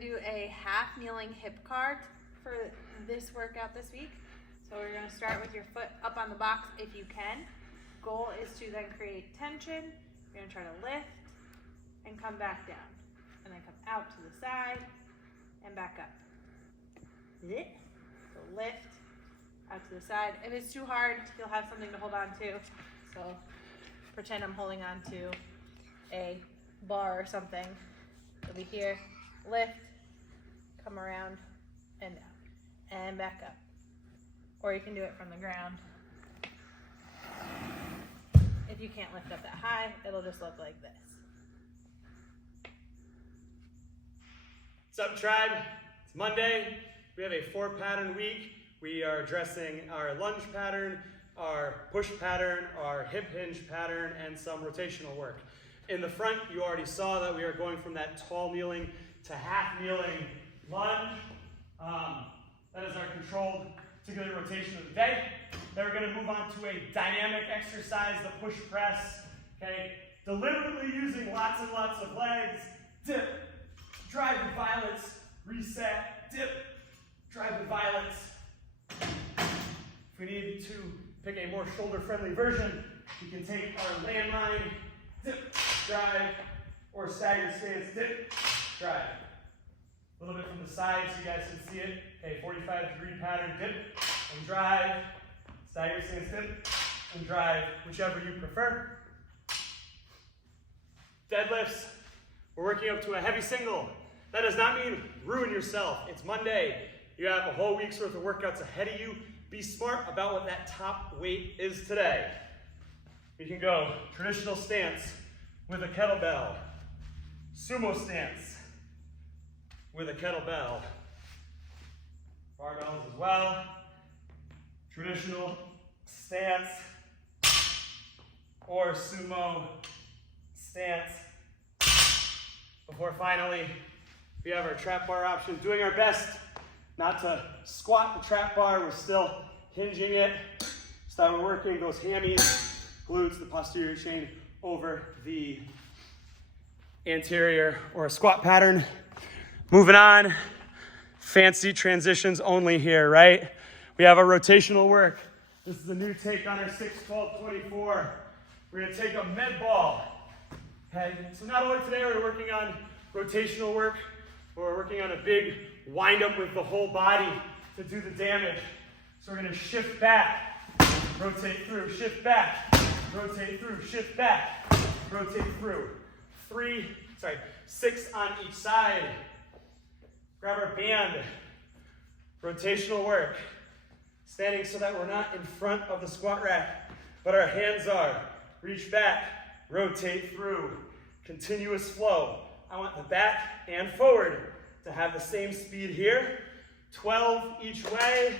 gonna do a half kneeling hip cart for this workout this week. So we're gonna start with your foot up on the box if you can. Goal is to then create tension. You're gonna try to lift and come back down. And then come out to the side and back up. So lift, out to the side. If it's too hard, you'll have something to hold on to. So pretend I'm holding on to a bar or something. It'll be here, lift, come around and down, and back up. Or you can do it from the ground. If you can't lift up that high, it'll just look like this. What's up, tribe? It's Monday. We have a 4-pattern week. We are addressing our lunge pattern, our push pattern, our hip hinge pattern, and some rotational work. In the front, you already saw that we are going from that tall kneeling to half kneeling lunge. That is our controlled articular rotation of the day. Then we're going to move on to a dynamic exercise, the push press. Okay, deliberately using lots and lots of legs. Dip, drive with violence, reset, dip, drive with violence. If we need to pick a more shoulder-friendly version, we can take our landmine, dip, drive, or staggered stance, dip, drive. A little bit from the side so you guys can see it. Okay, 45-degree pattern, dip and drive, staggered stance, dip and drive, whichever you prefer. Deadlifts, we're working up to a heavy single. That does not mean ruin yourself. It's Monday. You have a whole week's worth of workouts ahead of you. Be smart about what that top weight is today. You can go traditional stance with a kettlebell, sumo stance with a kettlebell, barbells as well, traditional stance or sumo stance. Before finally, we have our trap bar option. Doing our best not to squat the trap bar. We're still hinging it so that we're working those hammies, glutes, the posterior chain over the anterior, or a squat pattern. Moving on, fancy transitions only here, right? We have our rotational work. This is a new take on our 6-12-24. We're gonna take a med ball. Okay, so not only today are we working on rotational work, but we're working on a big wind up with the whole body to do the damage. So we're gonna shift back, rotate through, shift back, rotate through, shift back, rotate through. 6 on each side. Grab our band, rotational work. Standing so that we're not in front of the squat rack, but our hands are. Reach back, rotate through, continuous flow. I want the back and forward to have the same speed here. 12 each way.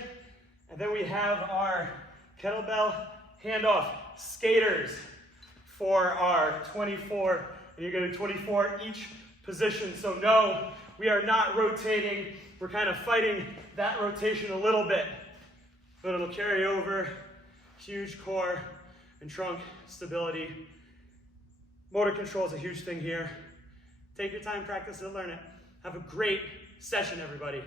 And then we have our kettlebell handoff skaters for our 24. And you're gonna do 24 each position. So no, we are not rotating. We're kind of fighting that rotation a little bit, but it'll carry over. Huge core and trunk stability. Motor control is a huge thing here. Take your time, practice it, learn it. Have a great session, everybody.